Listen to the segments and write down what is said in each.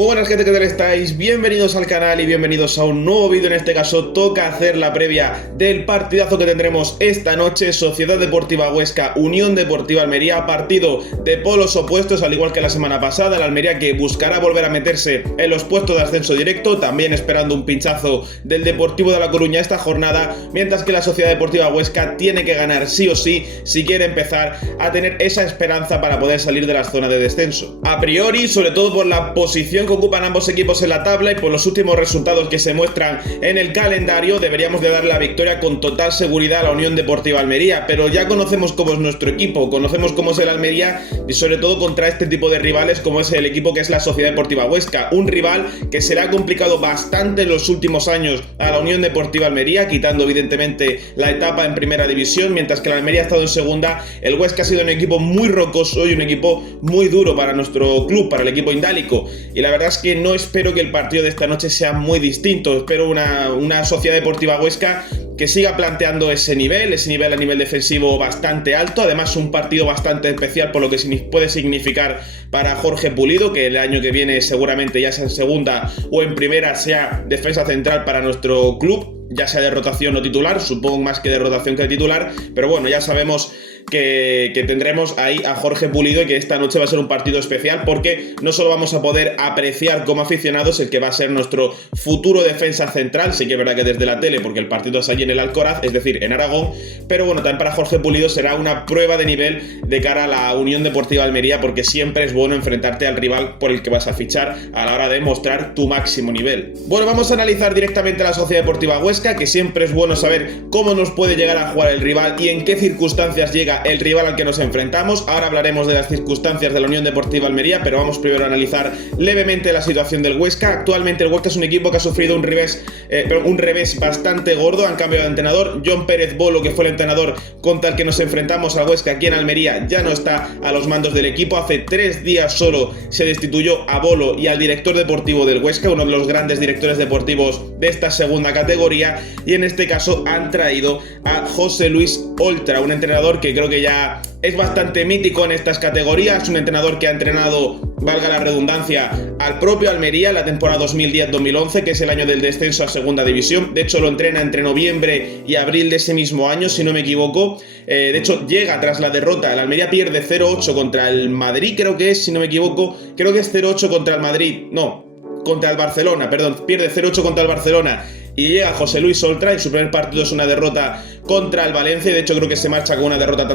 Muy buenas gente, ¿qué tal estáis? Bienvenidos al canal y bienvenidos a un nuevo vídeo. En este caso toca hacer la previa del partidazo que tendremos esta noche: Sociedad Deportiva Huesca, Unión Deportiva Almería. Partido de polos opuestos, al igual que la semana pasada. La Almería que buscará volver a meterse en los puestos de ascenso directo, también esperando un pinchazo del Deportivo de La Coruña esta jornada, mientras que la Sociedad Deportiva Huesca tiene que ganar sí o sí si quiere empezar a tener esa esperanza para poder salir de la zona de descenso. A priori, sobre todo por la posición que ocupan ambos equipos en la tabla y por los últimos resultados que se muestran en el calendario, deberíamos de darle la victoria con total seguridad a la Unión Deportiva Almería, pero ya conocemos cómo es nuestro equipo, conocemos cómo es el Almería, y sobre todo contra este tipo de rivales como es el equipo que es la Sociedad Deportiva Huesca, un rival que se le ha complicado bastante en los últimos años a la Unión Deportiva Almería, quitando evidentemente la etapa en primera división. Mientras que la Almería ha estado en segunda, el Huesca ha sido un equipo muy rocoso y un equipo muy duro para nuestro club, para el equipo indálico, y la verdad es que no espero que el partido de esta noche sea muy distinto. Espero una Sociedad Deportiva Huesca que siga planteando ese nivel a nivel defensivo bastante alto. Además, un partido bastante especial por lo que puede significar para Jorge Pulido, que el año que viene seguramente, ya sea en segunda o en primera, sea defensa central para nuestro club, ya sea de rotación o titular, supongo más que de rotación que de titular, pero bueno, ya sabemos que tendremos ahí a Jorge Pulido y que esta noche va a ser un partido especial, porque no solo vamos a poder apreciar como aficionados el que va a ser nuestro futuro defensa central, sí que es verdad que desde la tele, porque el partido es allí en el Alcoraz, es decir, en Aragón, pero bueno, también para Jorge Pulido será una prueba de nivel de cara a la Unión Deportiva Almería, porque siempre es bueno enfrentarte al rival por el que vas a fichar a la hora de mostrar tu máximo nivel. Bueno, vamos a analizar directamente a la Sociedad Deportiva Huesca, que siempre es bueno saber cómo nos puede llegar a jugar el rival y en qué circunstancias llega el rival al que nos enfrentamos. Ahora hablaremos de las circunstancias de la Unión Deportiva Almería, pero vamos primero a analizar levemente la situación del Huesca. Actualmente el Huesca es un equipo que ha sufrido un revés bastante gordo. Han cambiado de entrenador. John Pérez Bolo, que fue el entrenador contra el que nos enfrentamos al Huesca aquí en Almería, ya no está a los mandos del equipo. Hace 3 días solo se destituyó a Bolo y al director deportivo del Huesca, uno de los grandes directores deportivos de esta segunda categoría, y en este caso han traído a José Luis Oltra, un entrenador que creo que ya es bastante mítico en estas categorías, un entrenador que ha entrenado, valga la redundancia, al propio Almería la temporada 2010-2011, que es el año del descenso a segunda división. De hecho lo entrena entre noviembre y abril de ese mismo año, si no me equivoco. De hecho llega tras la derrota, el Almería pierde 0-8 contra el Madrid, creo que es, si no me equivoco, creo que es 0-8 contra el Madrid, no, contra el Barcelona, perdón, pierde 0-8 contra el Barcelona. Y llega José Luis Oltra y su primer partido es una derrota contra el Valencia, y de hecho creo que se marcha con una derrota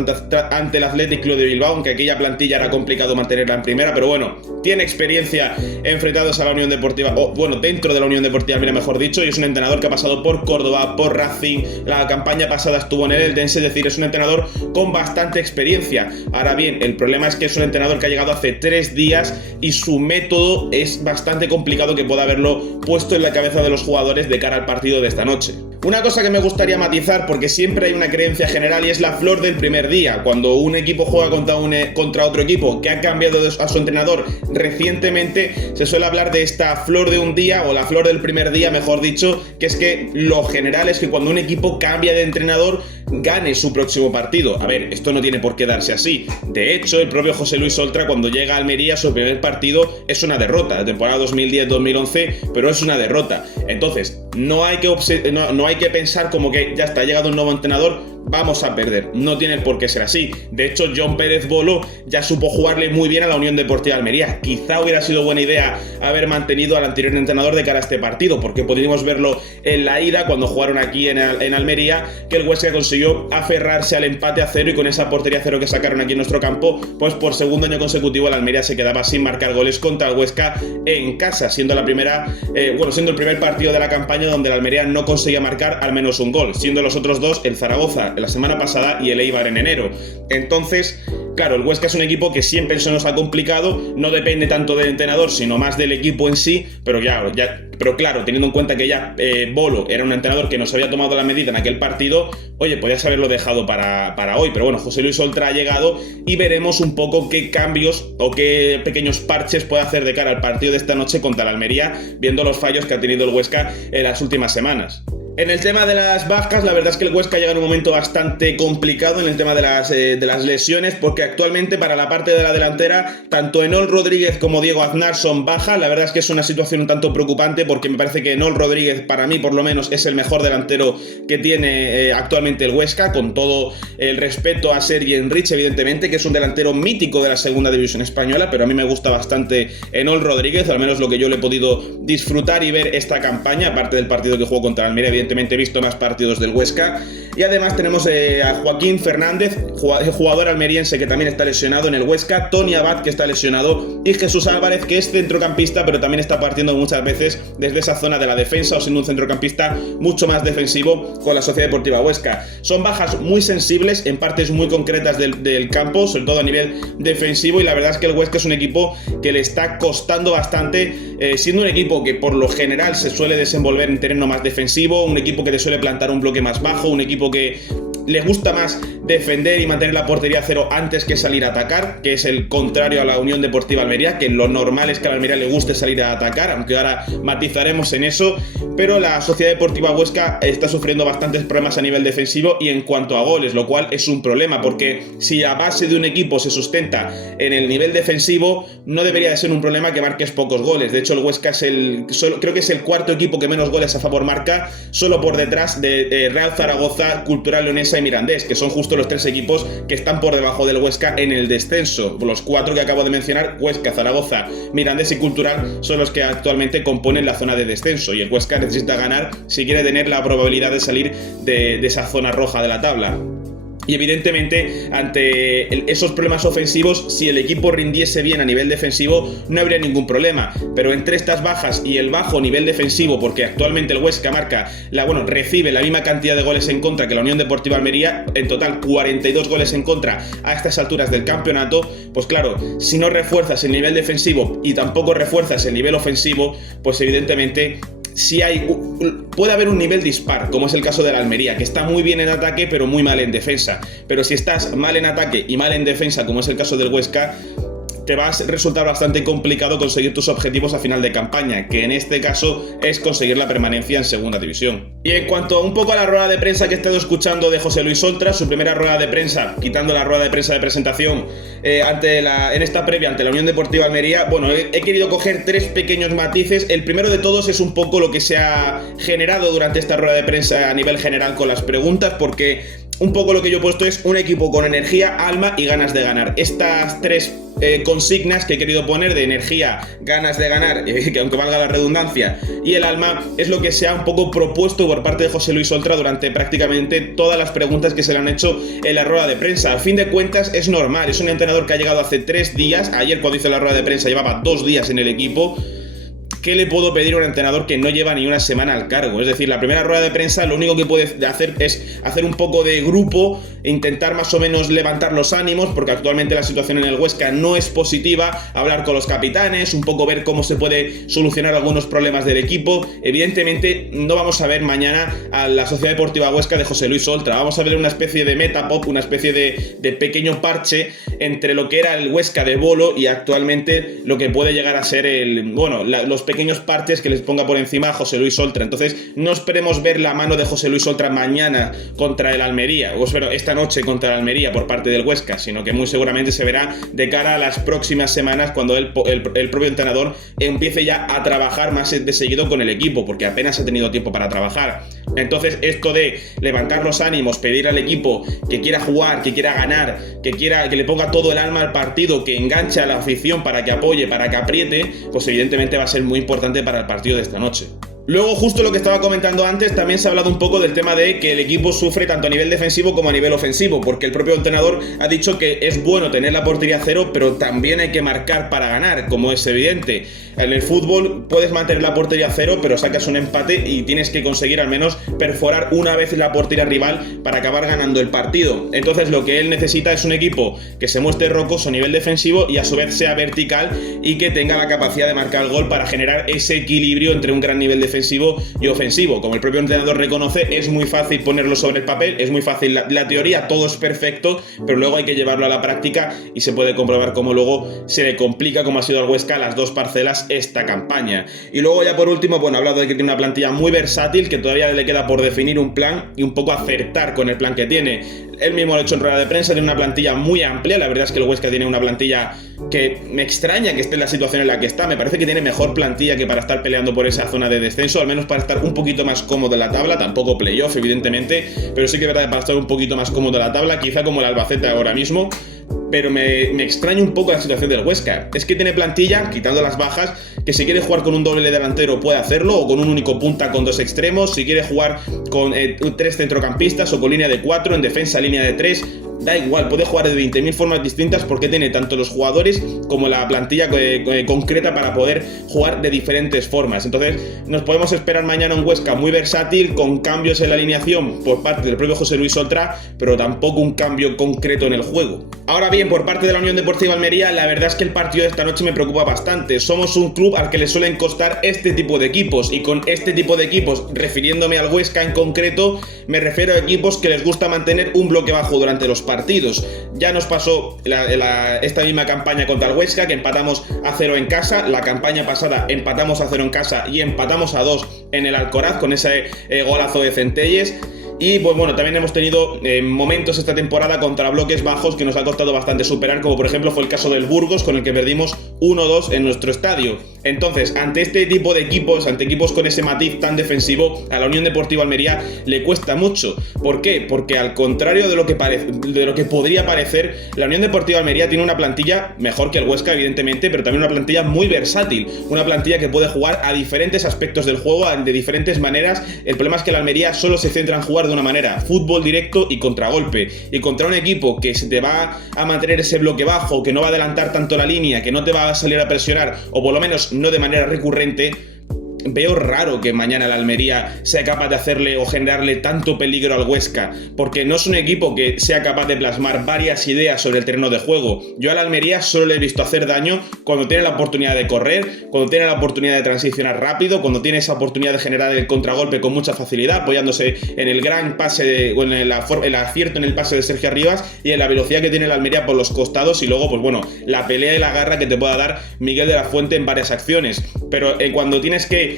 ante el Athletic Club de Bilbao, aunque aquella plantilla era complicado mantenerla en primera, pero bueno, tiene experiencia enfrentados a la Unión Deportiva, o bueno, dentro de la Unión Deportiva Almería, mejor dicho, y es un entrenador que ha pasado por Córdoba, por Racing, la campaña pasada estuvo en el Eldense, es decir, es un entrenador con bastante experiencia. Ahora bien, el problema es que es un entrenador que ha llegado hace 3 días y su método es bastante complicado que pueda haberlo puesto en la cabeza de los jugadores de cara al partido de esta noche. Una cosa que me gustaría matizar, porque siempre hay una creencia general, y es la flor del primer día. Cuando un equipo juega contra otro equipo que ha cambiado a su entrenador recientemente, se suele hablar de esta flor de un día, o la flor del primer día, mejor dicho, que es que lo general es que cuando un equipo cambia de entrenador, gane su próximo partido. A ver, esto no tiene por qué darse así. De hecho, el propio José Luis Oltra, cuando llega a Almería, su primer partido es una derrota, la temporada 2010-2011, pero es una derrota. Entonces, no hay que pensar como que ya está, ha llegado un nuevo entrenador, vamos a perder. No tiene por qué ser así. De hecho, John Pérez Bolo ya supo jugarle muy bien a la Unión Deportiva Almería. Quizá hubiera sido buena idea haber mantenido al anterior entrenador de cara a este partido, porque pudimos verlo en la ida cuando jugaron aquí en Almería, que el Huesca consiguió aferrarse al empate a 0, y con esa portería 0 que sacaron aquí en nuestro campo, pues por segundo año consecutivo el Almería se quedaba sin marcar goles contra el Huesca en casa, siendo el primer partido de la campaña donde el Almería no conseguía marcar al menos un gol, siendo los otros dos el Zaragoza la semana pasada y el Eibar en enero. Entonces, claro, el Huesca es un equipo que siempre se nos ha complicado, no depende tanto del entrenador, sino más del equipo en sí, pero claro, teniendo en cuenta que ya Bolo era un entrenador que nos había tomado la medida en aquel partido, oye, podías haberlo dejado para hoy, pero bueno, José Luis Oltra ha llegado y veremos un poco qué cambios o qué pequeños parches puede hacer de cara al partido de esta noche contra el Almería, viendo los fallos que ha tenido el Huesca en las últimas semanas. En el tema de las bajas, la verdad es que el Huesca llega en un momento bastante complicado en el tema de las lesiones, porque actualmente para la parte de la delantera, tanto Enol Rodríguez como Diego Aznar son bajas. La verdad es que es una situación un tanto preocupante, porque me parece que Enol Rodríguez, para mí por lo menos, es el mejor delantero que tiene actualmente el Huesca, con todo el respeto a Sergi Enrich, evidentemente, que es un delantero mítico de la segunda división española, pero a mí me gusta bastante Enol Rodríguez, al menos lo que yo le he podido disfrutar y ver esta campaña, aparte del partido que jugó contra Almería. Evidentemente he visto más partidos del Huesca. Y además tenemos a Joaquín Fernández, jugador almeriense que también está lesionado en el Huesca, Tony Abad, que está lesionado, y Jesús Álvarez, que es centrocampista pero también está partiendo muchas veces desde esa zona de la defensa, o siendo un centrocampista mucho más defensivo con la Sociedad Deportiva Huesca. Son bajas muy sensibles en partes muy concretas del campo, sobre todo a nivel defensivo, y la verdad es que el Huesca es un equipo que le está costando bastante, siendo un equipo que por lo general se suele desenvolver en terreno más defensivo, un equipo que te suele plantar un bloque más bajo, un equipo que le gusta más defender y mantener la portería a cero antes que salir a atacar, que es el contrario a la Unión Deportiva Almería, que lo normal es que a la Almería le guste salir a atacar, aunque ahora matizaremos en eso. Pero la Sociedad Deportiva Huesca está sufriendo bastantes problemas a nivel defensivo y en cuanto a goles, lo cual es un problema, porque si la base de un equipo se sustenta en el nivel defensivo, no debería de ser un problema que marques pocos goles. De hecho, el Huesca es creo que es el cuarto equipo que menos goles a favor marca, solo por detrás de Real Zaragoza, Cultural Leonesa y Mirandés, que son justo los tres equipos que están por debajo del Huesca en el descenso. Los cuatro que acabo de mencionar, Huesca, Zaragoza, Mirandés y Cultural, son los que actualmente componen la zona de descenso, y el Huesca necesita ganar si quiere tener la probabilidad de salir de esa zona roja de la tabla. Y evidentemente, ante esos problemas ofensivos, si el equipo rindiese bien a nivel defensivo, no habría ningún problema. Pero entre estas bajas y el bajo nivel defensivo, porque actualmente el Huesca recibe la misma cantidad de goles en contra que la Unión Deportiva Almería, en total 42 goles en contra a estas alturas del campeonato, pues claro, si no refuerzas el nivel defensivo y tampoco refuerzas el nivel ofensivo, pues evidentemente puede haber un nivel dispar, como es el caso de la Almería, que está muy bien en ataque pero muy mal en defensa. Pero si estás mal en ataque y mal en defensa, como es el caso del Huesca, te va a resultar bastante complicado conseguir tus objetivos a final de campaña, que en este caso es conseguir la permanencia en segunda división. Y en cuanto un poco a la rueda de prensa que he estado escuchando de José Luis Oltra, su primera rueda de prensa, quitando la rueda de prensa de presentación en esta previa ante la Unión Deportiva Almería, bueno, he querido coger tres pequeños matices. El primero de todos es un poco lo que se ha generado durante esta rueda de prensa a nivel general con las preguntas, porque un poco lo que yo he puesto es un equipo con energía, alma y ganas de ganar. Estas tres consignas que he querido poner, de energía, ganas de ganar, que aunque valga la redundancia, y el alma, es lo que se ha un poco propuesto por parte de José Luis Oltra durante prácticamente todas las preguntas que se le han hecho en la rueda de prensa. A fin de cuentas es normal, es un entrenador que ha llegado hace 3 días, ayer cuando hizo la rueda de prensa llevaba 2 días en el equipo. ¿Qué le puedo pedir a un entrenador que no lleva ni una semana al cargo? Es decir, la primera rueda de prensa lo único que puede hacer es hacer un poco de grupo e intentar más o menos levantar los ánimos, porque actualmente la situación en el Huesca no es positiva, hablar con los capitanes, un poco ver cómo se puede solucionar algunos problemas del equipo. Evidentemente no vamos a ver mañana a la Sociedad Deportiva Huesca de José Luis Oltra, vamos a ver una especie de metapop, una especie de pequeño parche entre lo que era el Huesca de Bolo y actualmente lo que puede llegar a ser los pequeños parches que les ponga por encima a José Luis Oltra. Entonces no esperemos ver la mano de José Luis Oltra mañana contra el Almería, esta noche contra el Almería por parte del Huesca, sino que muy seguramente se verá de cara a las próximas semanas, cuando el propio entrenador empiece ya a trabajar más de seguido con el equipo, porque apenas ha tenido tiempo para trabajar. Entonces esto de levantar los ánimos, pedir al equipo que quiera jugar, que quiera ganar, que le ponga todo el alma al partido, que enganche a la afición para que apoye, para que apriete, pues evidentemente va a ser muy importante para el partido de esta noche. Luego, justo lo que estaba comentando antes, también se ha hablado un poco del tema de que el equipo sufre tanto a nivel defensivo como a nivel ofensivo, porque el propio entrenador ha dicho que es bueno tener la portería a cero, pero también hay que marcar para ganar, como es evidente. En el fútbol puedes mantener la portería a cero, pero sacas un empate y tienes que conseguir al menos perforar una vez la portería rival para acabar ganando el partido. Entonces lo que él necesita es un equipo que se muestre rocoso a nivel defensivo y a su vez sea vertical y que tenga la capacidad de marcar el gol para generar ese equilibrio entre un gran nivel defensivo defensivo y ofensivo. Como el propio entrenador reconoce, es muy fácil ponerlo sobre el papel, es muy fácil la teoría, todo es perfecto, pero luego hay que llevarlo a la práctica y se puede comprobar cómo luego se le complica, como ha sido al Huesca las dos parcelas esta campaña. Y luego ya por último, bueno, he hablado de que tiene una plantilla muy versátil, que todavía le queda por definir un plan y un poco acertar con el plan que tiene. Él mismo lo ha hecho en rueda de prensa, tiene una plantilla muy amplia. La verdad es que el Huesca tiene una plantilla que me extraña que esté en la situación en la que está. Me parece que tiene mejor plantilla que para estar peleando por esa zona de descenso, al menos para estar un poquito más cómodo en la tabla. Tampoco playoff, evidentemente, pero sí que es verdad que para estar un poquito más cómodo en la tabla, quizá como el Albacete ahora mismo. Pero me extraña un poco la situación del Huesca. Es que tiene plantilla, quitando las bajas, que si quiere jugar con un doble delantero puede hacerlo, o con un único punta con dos extremos. Si quiere jugar con 3 centrocampistas o con línea de 4, en defensa línea de 3, da igual, puede jugar de 20.000 formas distintas porque tiene tanto los jugadores como la plantilla concreta para poder jugar de diferentes formas. Entonces nos podemos esperar mañana un Huesca muy versátil, con cambios en la alineación por parte del propio José Luis Oltra, pero tampoco un cambio concreto en el juego. Ahora bien, por parte de la Unión Deportiva Almería, la verdad es que el partido de esta noche me preocupa bastante. Somos un club al que le suelen costar este tipo de equipos, y con este tipo de equipos, refiriéndome al Huesca en concreto, me refiero a equipos que les gusta mantener un bloque bajo durante los partidos. Ya nos pasó esta misma campaña contra el Huesca, que empatamos a 0 en casa. La campaña pasada empatamos a 0 en casa y empatamos a 2 en el Alcoraz con ese golazo de Centelles. Y pues bueno, también hemos tenido momentos esta temporada contra bloques bajos que nos ha costado bastante superar, como por ejemplo fue el caso del Burgos, con el que perdimos 1-2 en nuestro estadio. Entonces, ante este tipo de equipos, ante equipos con ese matiz tan defensivo, a la Unión Deportiva Almería le cuesta mucho. ¿Por qué? Porque al contrario de lo que podría parecer, la Unión Deportiva Almería tiene una plantilla mejor que el Huesca, evidentemente, pero también una plantilla muy versátil, una plantilla que puede jugar a diferentes aspectos del juego, de diferentes maneras. El problema es que la Almería solo se centra en jugar de una manera, fútbol directo y contragolpe, y contra un equipo que se te va a mantener ese bloque bajo, que no va a adelantar tanto la línea, que no te va a salir a presionar, o por lo menos no de manera recurrente. Veo raro que mañana la Almería sea capaz de hacerle o generarle tanto peligro al Huesca, porque no es un equipo que sea capaz de plasmar varias ideas sobre el terreno de juego. Yo a la Almería solo le he visto hacer daño cuando tiene la oportunidad de correr, cuando tiene la oportunidad de transicionar rápido, cuando tiene esa oportunidad de generar el contragolpe con mucha facilidad, apoyándose en el gran pase, o en el acierto en el pase de Sergio Arribas, y en la velocidad que tiene la Almería por los costados, y luego pues bueno, la pelea y la garra que te pueda dar Miguel de la Fuente en varias acciones. Pero cuando tienes que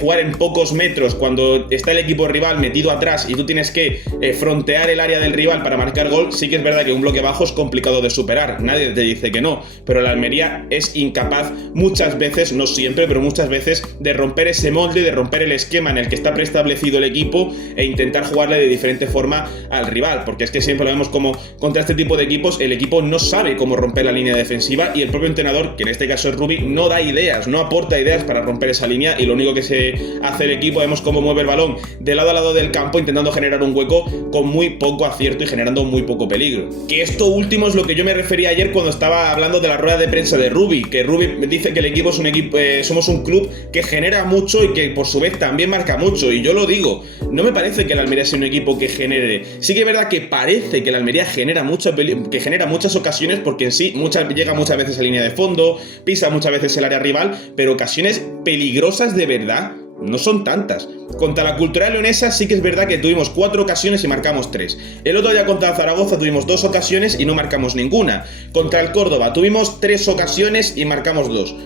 jugar en pocos metros, cuando está el equipo rival metido atrás y tú tienes que frontear el área del rival para marcar gol, sí que es verdad que un bloque bajo es complicado de superar, nadie te dice que no, pero la Almería es incapaz muchas veces, no siempre, pero muchas veces, de romper ese molde, de romper el esquema en el que está preestablecido el equipo e intentar jugarle de diferente forma al rival, porque es que siempre lo vemos como contra este tipo de equipos el equipo no sabe cómo romper la línea defensiva, y el propio entrenador, que en este caso es Rubi, no da ideas, no aporta ideas para romper esa línea, y lo único que se hace el equipo, vemos cómo mueve el balón de lado a lado del campo intentando generar un hueco con muy poco acierto y generando muy poco peligro. Que esto último es lo que yo me refería ayer cuando estaba hablando de la rueda de prensa de Rubi, que Rubi dice que el equipo es un equipo, somos un club que genera mucho y que por su vez también marca mucho, y yo lo digo, no me parece que el Almería sea un equipo que genere. Sí que es verdad que parece que el Almería genera muchas ocasiones, porque en sí llega muchas veces a línea de fondo, pisa muchas veces el área rival, pero ocasiones peligrosas de verdad no son tantas. Contra la Cultural Leonesa sí que es verdad que tuvimos 4 ocasiones y marcamos 3. El otro día contra Zaragoza tuvimos 2 ocasiones y no marcamos ninguna. Contra el Córdoba tuvimos 3 ocasiones y marcamos 2.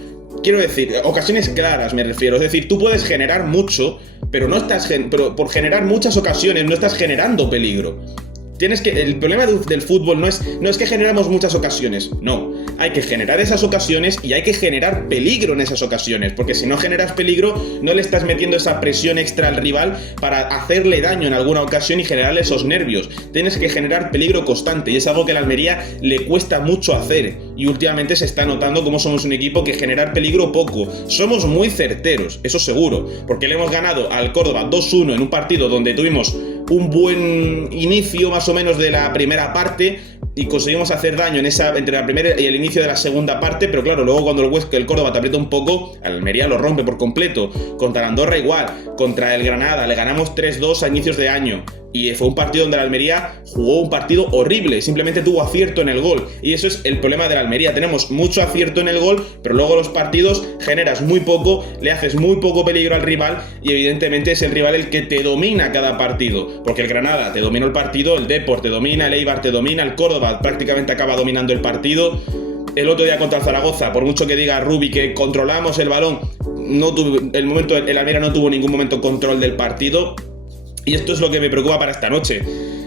Quiero decir, ocasiones claras me refiero. Es decir, tú puedes generar mucho, pero por generar muchas ocasiones no estás generando peligro. El problema del fútbol no es que generamos muchas ocasiones, no. Hay que generar esas ocasiones y hay que generar peligro en esas ocasiones, porque si no generas peligro, no le estás metiendo esa presión extra al rival para hacerle daño en alguna ocasión y generarle esos nervios. Tienes que generar peligro constante, y es algo que a la Almería le cuesta mucho hacer, y últimamente se está notando cómo somos un equipo que generar peligro poco. Somos muy certeros, eso seguro, porque le hemos ganado al Córdoba 2-1 en un partido donde tuvimos un buen inicio más o menos de la primera parte y conseguimos hacer daño entre la primera y el inicio de la segunda parte, pero claro, luego cuando el Córdoba te aprieta un poco, Almería lo rompe por completo. Contra la Andorra igual, contra el Granada le ganamos 3-2 a inicios de año, y fue un partido donde la Almería jugó un partido horrible, simplemente tuvo acierto en el gol, y eso es el problema de la Almería. Tenemos mucho acierto en el gol, pero luego los partidos generas muy poco, le haces muy poco peligro al rival, y evidentemente es el rival el que te domina cada partido, porque el Granada te dominó el partido, el Depor te domina, el Eibar te domina, el Córdoba prácticamente acaba dominando el partido. El otro día contra el Zaragoza, por mucho que diga Rubi que controlamos el balón, el Almería no tuvo ningún momento control del partido, y esto es lo que me preocupa para esta noche.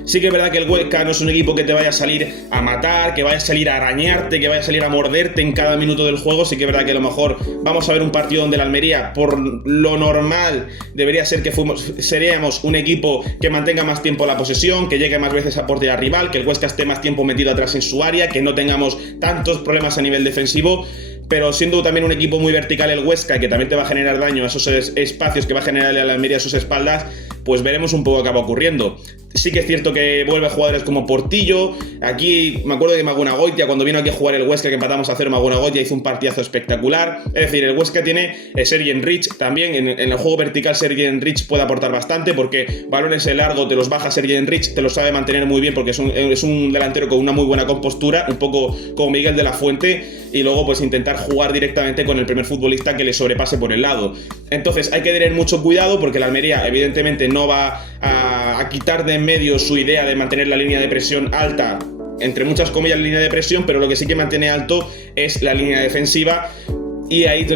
Sí que es verdad que el Huesca no es un equipo que te vaya a salir a matar, que vaya a salir a arañarte, que vaya a salir a morderte en cada minuto del juego. Sí que es verdad que a lo mejor vamos a ver un partido donde la Almería, por lo normal, debería ser que seríamos un equipo que mantenga más tiempo la posesión, que llegue más veces a portería rival, que el Huesca esté más tiempo metido atrás en su área, que no tengamos tantos problemas a nivel defensivo. Pero siendo también un equipo muy vertical el Huesca, que también te va a generar daño a esos espacios que va a generar a la Almería a sus espaldas, pues veremos un poco qué acaba ocurriendo. Sí que es cierto que vuelve jugadores como Portillo. Aquí me acuerdo de Magunagoitia, cuando vino aquí a jugar el Huesca, que empatamos a 0, Magunagoitia hizo un partidazo espectacular. Es decir, el Huesca tiene Sergi Enrich también. En el juego vertical Sergi Enrich puede aportar bastante, porque balones en largo te los baja Sergi Enrich, te los sabe mantener muy bien, porque es un delantero con una muy buena compostura, un poco como Miguel de la Fuente, y luego pues intentar jugar directamente con el primer futbolista que le sobrepase por el lado. Entonces hay que tener mucho cuidado, porque la Almería evidentemente no va a quitar de en medio su idea de mantener la línea de presión alta, entre muchas comillas la línea de presión, pero lo que sí que mantiene alto es la línea defensiva, y ahí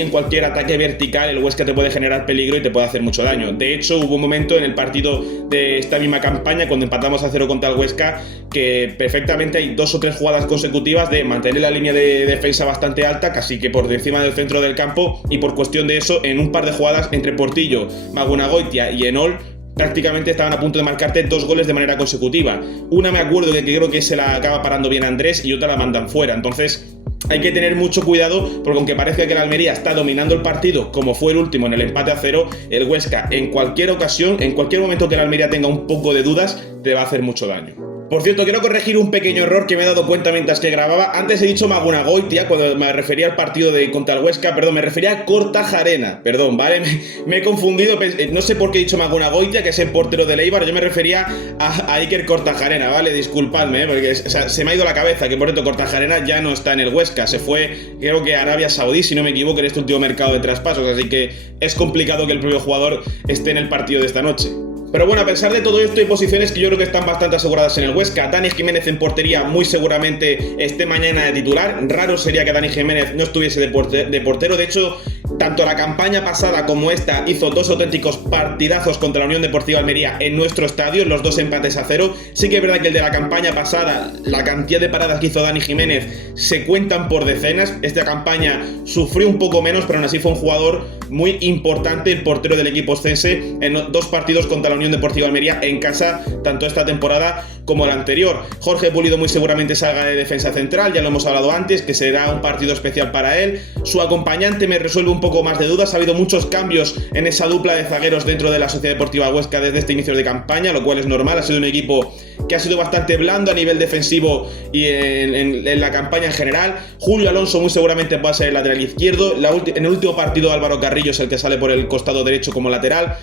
en cualquier ataque vertical el Huesca te puede generar peligro y te puede hacer mucho daño. De hecho, hubo un momento en el partido de esta misma campaña, cuando empatamos a 0 contra el Huesca, que perfectamente hay 2 o 3 jugadas consecutivas de mantener la línea de defensa bastante alta, casi que por encima del centro del campo, y por cuestión de eso, en un par de jugadas entre Portillo, Magunagoitia y Enol, prácticamente estaban a punto de marcarte 2 goles de manera consecutiva. Una me acuerdo de que creo que se la acaba parando bien Andrés, y otra la mandan fuera. Entonces hay que tener mucho cuidado, porque aunque parezca que la Almería está dominando el partido, como fue el último en el empate a 0, el Huesca en cualquier ocasión, en cualquier momento que la Almería tenga un poco de dudas, te va a hacer mucho daño. Por cierto, quiero corregir un pequeño error que me he dado cuenta mientras que grababa. Antes he dicho Magunagoitia cuando me refería al partido contra el Huesca, perdón, me refería a Kortajarena, perdón, ¿vale? Me he confundido, no sé por qué he dicho Magunagoitia, que es el portero del Eibar, yo me refería a Iker Kortajarena, ¿vale? Disculpadme, porque se me ha ido la cabeza, que por cierto Kortajarena ya no está en el Huesca, se fue, creo que a Arabia Saudí, si no me equivoco, en este último mercado de traspasos, así que es complicado que el propio jugador esté en el partido de esta noche. Pero bueno, a pesar de todo esto, hay posiciones que yo creo que están bastante aseguradas en el Huesca. Dani Jiménez en portería muy seguramente esté mañana de titular. Raro sería que Dani Jiménez no estuviese de portero. De hecho, tanto la campaña pasada como esta hizo 2 auténticos partidazos contra la Unión Deportiva Almería en nuestro estadio, los 2 empates a 0. Sí que es verdad que el de la campaña pasada, la cantidad de paradas que hizo Dani Jiménez se cuentan por decenas. Esta campaña sufrió un poco menos, pero aún así fue un jugador muy importante, el portero del equipo oscense, en 2 partidos contra la Unión Deportiva Almería en casa, tanto esta temporada como la anterior. Jorge Pulido muy seguramente salga de defensa central, ya lo hemos hablado antes, que será un partido especial para él. Su acompañante me resuelve un poco más de dudas. Ha habido muchos cambios en esa dupla de zagueros dentro de la Sociedad Deportiva Huesca desde este inicio de campaña, lo cual es normal. Ha sido un equipo que ha sido bastante blando a nivel defensivo y en la campaña en general. Julio Alonso muy seguramente va a ser el lateral izquierdo. En el último partido Álvaro Carrillo es el que sale por el costado derecho como lateral.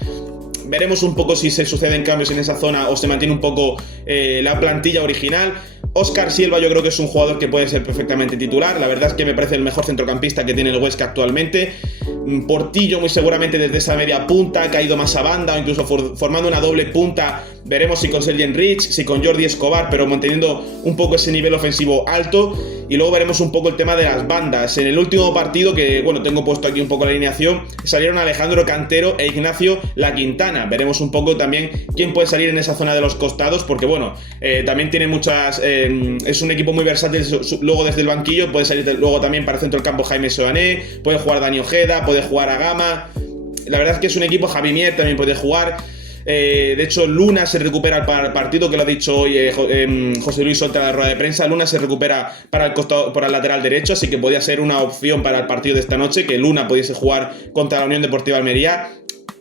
Veremos un poco si se suceden cambios en esa zona o se mantiene un poco la plantilla original. Óscar Silva yo creo que es un jugador que puede ser perfectamente titular. La verdad es que me parece el mejor centrocampista que tiene el Huesca actualmente. Portillo muy seguramente desde esa media punta ha caído más a banda, o incluso formando una doble punta. Veremos si con Sergi Enrich, si con Jordi Escobar, pero manteniendo un poco ese nivel ofensivo alto. Y luego veremos un poco el tema de las bandas. En el último partido, que bueno, tengo puesto aquí un poco la alineación, salieron Alejandro Cantero e Ignacio La Quintana. Veremos un poco también quién puede salir en esa zona de los costados, porque bueno, también tiene muchas... es un equipo muy versátil. Luego desde el banquillo puede salir luego también para el centro del campo Jaime Soané, puede jugar Dani Ojeda, puede jugar a Gama. La verdad es que es un equipo. Javi Mier también puede jugar. De hecho, Luna se recupera para el partido, que lo ha dicho hoy José Luis Solta en la rueda de prensa. Luna se recupera para el costado, por el lateral derecho, así que podía ser una opción para el partido de esta noche, que Luna pudiese jugar contra la Unión Deportiva Almería.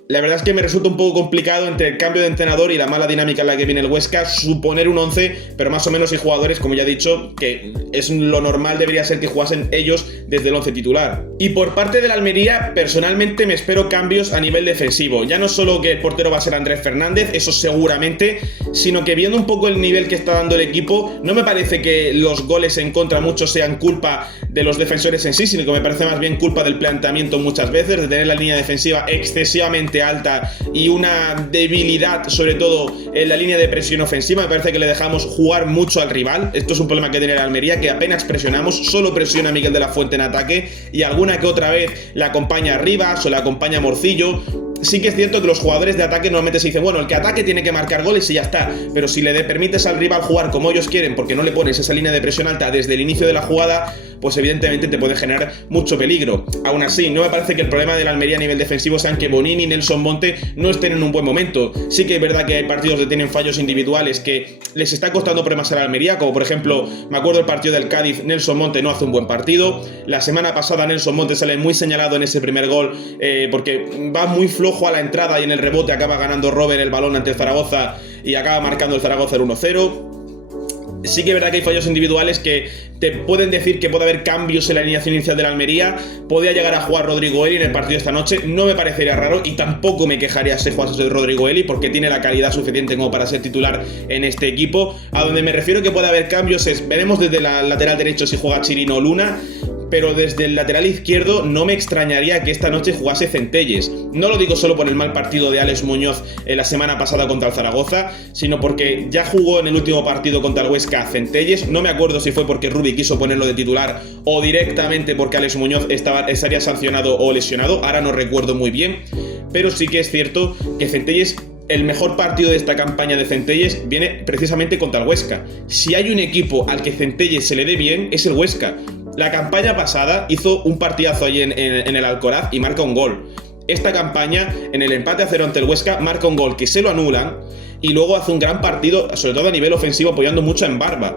La verdad es que me resulta un poco complicado, entre el cambio de entrenador y la mala dinámica en la que viene el Huesca, suponer un 11, pero más o menos hay jugadores, como ya he dicho, que es lo normal, debería ser que jugasen ellos desde el 11 titular. Y por parte de la Almería, personalmente me espero cambios a nivel defensivo. Ya no solo que el portero va a ser Andrés Fernández, eso seguramente, sino que viendo un poco el nivel que está dando el equipo, no me parece que los goles en contra muchos sean culpa de los defensores en sí, sino que me parece más bien culpa del planteamiento muchas veces, de tener la línea defensiva excesivamente alta y una debilidad, sobre todo en la línea de presión ofensiva. Me parece que le dejamos jugar mucho al rival. Esto es un problema que tiene la Almería, que apenas presionamos, solo presiona a Miguel de la Fuente en ataque y alguna que otra vez la acompaña Rivas o la acompaña Morcillo. Sí que es cierto que los jugadores de ataque normalmente se dicen, bueno, el que ataque tiene que marcar goles y ya está, pero si le permites al rival jugar como ellos quieren porque no le pones esa línea de presión alta desde el inicio de la jugada, pues evidentemente te puede generar mucho peligro. Aún así, no me parece que el problema de la Almería a nivel defensivo sean que Bonini y Nelson Monte no estén en un buen momento. Sí que es verdad que hay partidos que tienen fallos individuales que les está costando problemas a la Almería, como por ejemplo, me acuerdo el partido del Cádiz, Nelson Monte no hace un buen partido. La semana pasada Nelson Monte sale muy señalado en ese primer gol porque va muy flojo a la entrada y en el rebote acaba ganando Robert el balón ante el Zaragoza y acaba marcando el Zaragoza el 1-0. Sí que es verdad que hay fallos individuales que te pueden decir que puede haber cambios en la alineación inicial de la Almería. Podría llegar a jugar Rodrigo Eli en el partido de esta noche, no me parecería raro y tampoco me quejaría si jugase Rodrigo Eli porque tiene la calidad suficiente como para ser titular en este equipo. A donde me refiero que puede haber cambios es, veremos desde la lateral derecho si juega Chirino o Luna, pero desde el lateral izquierdo no me extrañaría que esta noche jugase Centelles. No lo digo solo por el mal partido de Alex Muñoz la semana pasada contra el Zaragoza, sino porque ya jugó en el último partido contra el Huesca Centelles. No me acuerdo si fue porque Rubi quiso ponerlo de titular o directamente porque Alex Muñoz estaría sancionado o lesionado, ahora no recuerdo muy bien, pero sí que es cierto que Centelles, el mejor partido de esta campaña de Centelles viene precisamente contra el Huesca. Si hay un equipo al que Centelles se le dé bien, es el Huesca. La campaña pasada hizo un partidazo ahí en el Alcoraz y marca un gol. Esta campaña, en el empate a 0 ante el Huesca, marca un gol que se lo anulan y luego hace un gran partido, sobre todo a nivel ofensivo, apoyando mucho en Barba.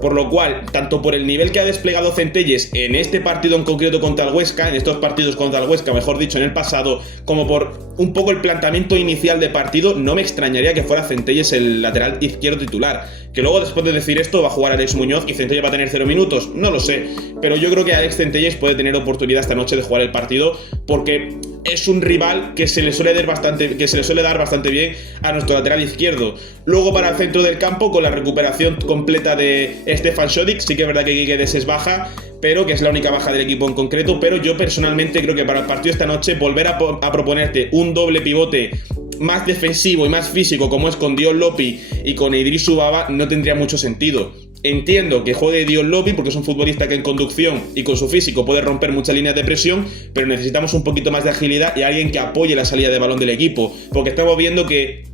Por lo cual, tanto por el nivel que ha desplegado Centelles en este partido en concreto contra el Huesca, en estos partidos contra el Huesca, mejor dicho, en el pasado, como por un poco el planteamiento inicial de partido, no me extrañaría que fuera Centelles el lateral izquierdo titular. Que luego, después de decir esto, va a jugar Alex Muñoz y Centelles va a tener 0 minutos, no lo sé. Pero yo creo que Alex Centelles puede tener oportunidad esta noche de jugar el partido porque es un rival que se le suele dar bastante bien a nuestro lateral izquierdo. Luego para el centro del campo, con la recuperación completa de Stefan Šodić, sí que es verdad que Guedes es baja, pero que es la única baja del equipo en concreto, pero yo personalmente creo que para el partido esta noche volver a proponerte un doble pivote más defensivo y más físico como es con Dion Lopi y con Idrisu Baba no tendría mucho sentido. Entiendo que juegue Dion Lopi porque es un futbolista que en conducción y con su físico puede romper muchas líneas de presión, pero necesitamos un poquito más de agilidad y alguien que apoye la salida de balón del equipo, porque estamos viendo que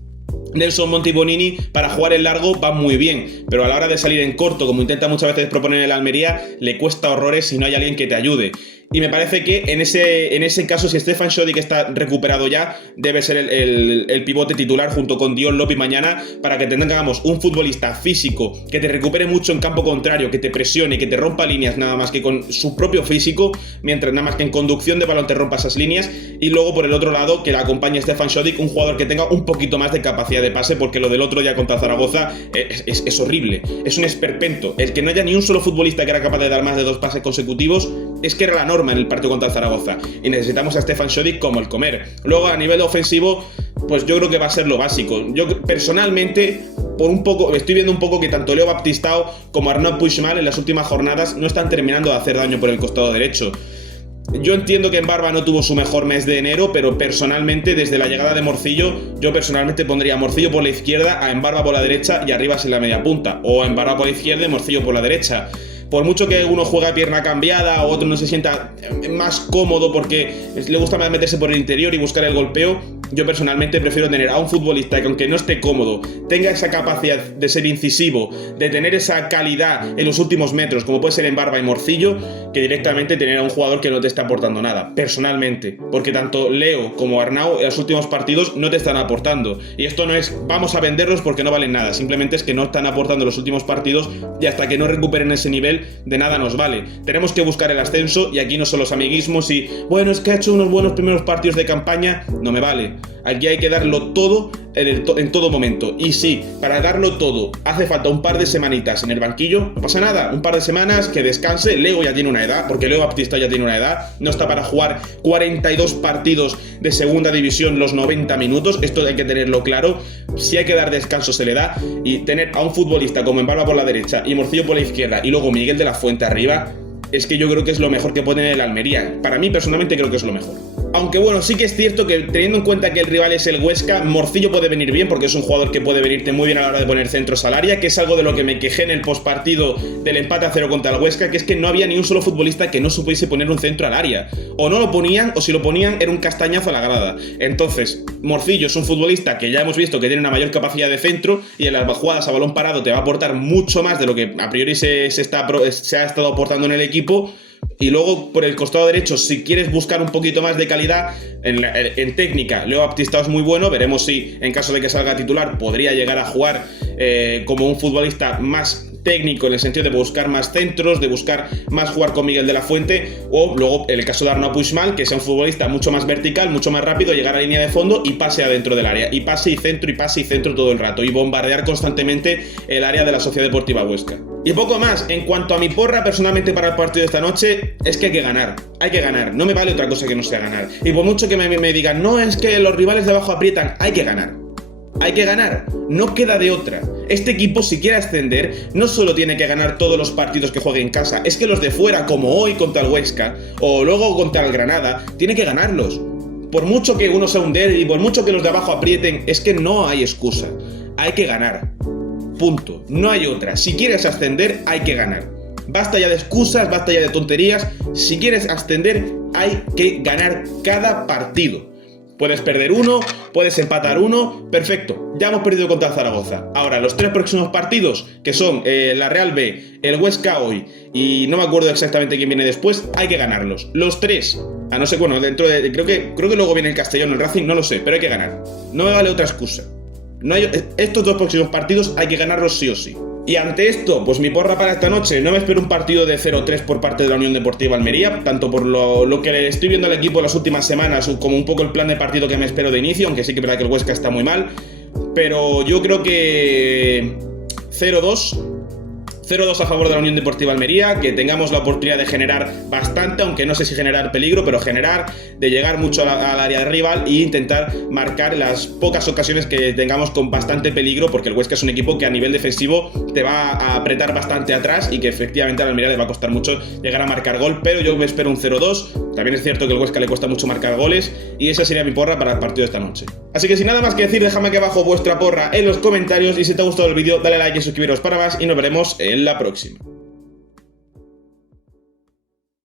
Nelson Monte y Bonini para jugar en largo van muy bien, pero a la hora de salir en corto, como intenta muchas veces proponer el Almería, le cuesta horrores si no hay alguien que te ayude. Y me parece que en ese caso, si Stefan Šodić está recuperado ya, debe ser el pivote titular junto con Dion Lopi mañana, para que tengamos un futbolista físico que te recupere mucho en campo contrario, que te presione, que te rompa líneas nada más que con su propio físico, mientras nada más que en conducción de balón te rompa esas líneas. Y luego por el otro lado que la acompañe Stefan Šodić, un jugador que tenga un poquito más de capacidad de pase, porque lo del otro día contra Zaragoza es horrible, es un esperpento. El que no haya ni un solo futbolista que era capaz de dar más de 2 pases consecutivos es que era la norma en el partido contra Zaragoza, y necesitamos a Stefan Šodić como el comer. Luego a nivel ofensivo, pues yo creo que va a ser lo básico. Yo personalmente, por un poco, estoy viendo un poco que tanto Leo Baptistao como Arnaud Puigmal en las últimas jornadas no están terminando de hacer daño por el costado derecho. Yo entiendo que en Barba no tuvo su mejor mes de enero, pero personalmente, desde la llegada de Morcillo, yo personalmente pondría a Morcillo por la izquierda, a Embarba por la derecha y Arribas en la media punta, o a Embarba por la izquierda y Morcillo por la derecha. Por mucho que uno juegue a pierna cambiada o otro no se sienta más cómodo porque le gusta más meterse por el interior y buscar el golpeo, yo personalmente prefiero tener a un futbolista que, aunque no esté cómodo, tenga esa capacidad de ser incisivo, de tener esa calidad en los últimos metros, como puede ser en Barba y Morcillo, que directamente tener a un jugador que no te está aportando nada, personalmente. Porque tanto Leo como Arnau en los últimos partidos no te están aportando. Y esto no es vamos a venderlos porque no valen nada, simplemente es que no están aportando en los últimos partidos y hasta que no recuperen ese nivel, de nada nos vale. Tenemos que buscar el ascenso y aquí no son los amiguismos y bueno, es que ha hecho unos buenos primeros partidos de campaña, no me vale. Aquí hay que darlo todo en todo momento. Y sí, para darlo todo hace falta un par de semanitas en el banquillo, no pasa nada, un par de semanas que descanse. Leo ya tiene una edad, porque Leo Baptista ya tiene una edad, no está para jugar 42 partidos de segunda división los 90 minutos, esto hay que tenerlo claro. Si hay que dar descanso se le da, y tener a un futbolista como Mbarba por la derecha y Morcillo por la izquierda y luego Miguel de la Fuente arriba, es que yo creo que es lo mejor que pone el Almería. Para mí personalmente creo que es lo mejor. Aunque bueno, sí que es cierto que teniendo en cuenta que el rival es el Huesca, Morcillo puede venir bien porque es un jugador que puede venirte muy bien a la hora de poner centros al área, que es algo de lo que me quejé en el postpartido del empate a 0 contra el Huesca, que es que no había ni un solo futbolista que no supiese poner un centro al área. O no lo ponían, o si lo ponían era un castañazo a la grada. Entonces, Morcillo es un futbolista que ya hemos visto que tiene una mayor capacidad de centro y en las jugadas a balón parado te va a aportar mucho más de lo que a priori se ha estado aportando en el equipo. Y luego por el costado derecho, si quieres buscar un poquito más de calidad en técnica, Leo Baptista es muy bueno. Veremos si en caso de que salga titular podría llegar a jugar como un futbolista más técnico, en el sentido de buscar más centros, de buscar más jugar con Miguel de la Fuente, o luego en el caso de Arnau Puigmal, que sea un futbolista mucho más vertical, mucho más rápido, llegar a línea de fondo y pase adentro del área, y pase y centro todo el rato, y bombardear constantemente el área de la Sociedad Deportiva Huesca. Y poco más. En cuanto a mi porra personalmente para el partido de esta noche, es que hay que ganar, no me vale otra cosa que no sea ganar. Y por mucho que me digan, no, es que los rivales de abajo aprietan, hay que ganar, no queda de otra. Este equipo, si quiere ascender, no solo tiene que ganar todos los partidos que juegue en casa, es que los de fuera, como hoy contra el Huesca, o luego contra el Granada, tiene que ganarlos. Por mucho que uno sea un derbi, por mucho que los de abajo aprieten, es que no hay excusa, hay que ganar. Punto, no hay otra. Si quieres ascender, hay que ganar. Basta ya de excusas, basta ya de tonterías. Si quieres ascender, hay que ganar cada partido. Puedes perder uno, puedes empatar uno, perfecto, ya hemos perdido contra Zaragoza. Ahora, los 3 próximos partidos, que son la Real B, el Huesca hoy, y no me acuerdo exactamente quién viene después, hay que ganarlos. Los 3, a no ser, bueno, dentro de, creo que luego viene el Castellón, el Racing, no lo sé, pero hay que ganar. No me vale otra excusa. Estos 2 próximos partidos hay que ganarlos sí o sí. Y ante esto, pues mi porra para esta noche, no me espero un partido de 0-3 por parte de la Unión Deportiva Almería, tanto por lo que le estoy viendo al equipo en las últimas semanas, como un poco el plan de partido que me espero de inicio, aunque sí que es verdad que el Huesca está muy mal, pero yo creo que 0-2 a favor de la Unión Deportiva Almería, que tengamos la oportunidad de generar bastante, aunque no sé si generar peligro, pero generar, de llegar mucho al área de rival e intentar marcar las pocas ocasiones que tengamos con bastante peligro, porque el Huesca es un equipo que a nivel defensivo te va a apretar bastante atrás y que efectivamente a la Almería le va a costar mucho llegar a marcar gol, pero yo me espero un 0-2. También es cierto que el Huesca le cuesta mucho marcar goles y esa sería mi porra para el partido de esta noche. Así que sin nada más que decir, dejadme aquí abajo vuestra porra en los comentarios y si te ha gustado el vídeo dale like y suscribiros para más y nos veremos en la próxima.